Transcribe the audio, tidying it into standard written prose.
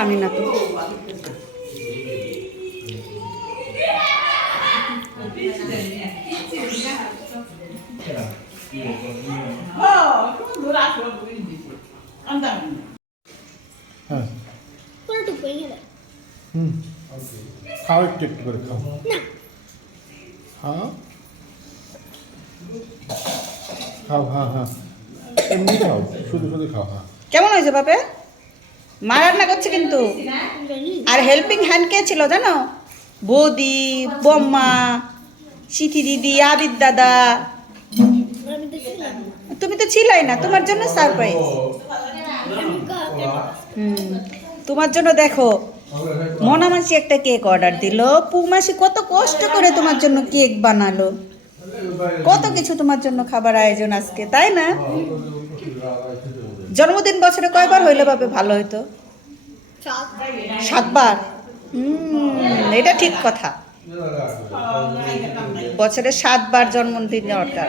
জানি না তো। হ্যাঁ হুম খাও একটু একটু করে খাও হ্যাঁ খাও হ্যাঁ হ্যাঁ এমনি খাও শুধু শুধু খাও হ্যাঁ। কেমন হয়েছে বাপে? মা রান্না করছে কিন্তু। আর হেল্পিং হ্যান্ড কে ছিল জানো? বৌদি, বম্মা, সিথি দিদি, আবিদ দাদা। তুমি তো ছিলাই না, তোমার জন্য সারপ্রাইজ। তোমার জন্য দেখো মনামাসি একটা কেক অর্ডার দিল, পুমাসি কত কষ্ট করে তোমার জন্য কেক বানালো, কত কিছু তোমার জন্য খাবার আয়োজন আজকে, তাই না? জন্মদিন বছরে কয়বার হইলে ভাবে ভালো হইতো? 7 বার। এটা ঠিক কথা, বছরে 7 বার জন্মদিন দরকার।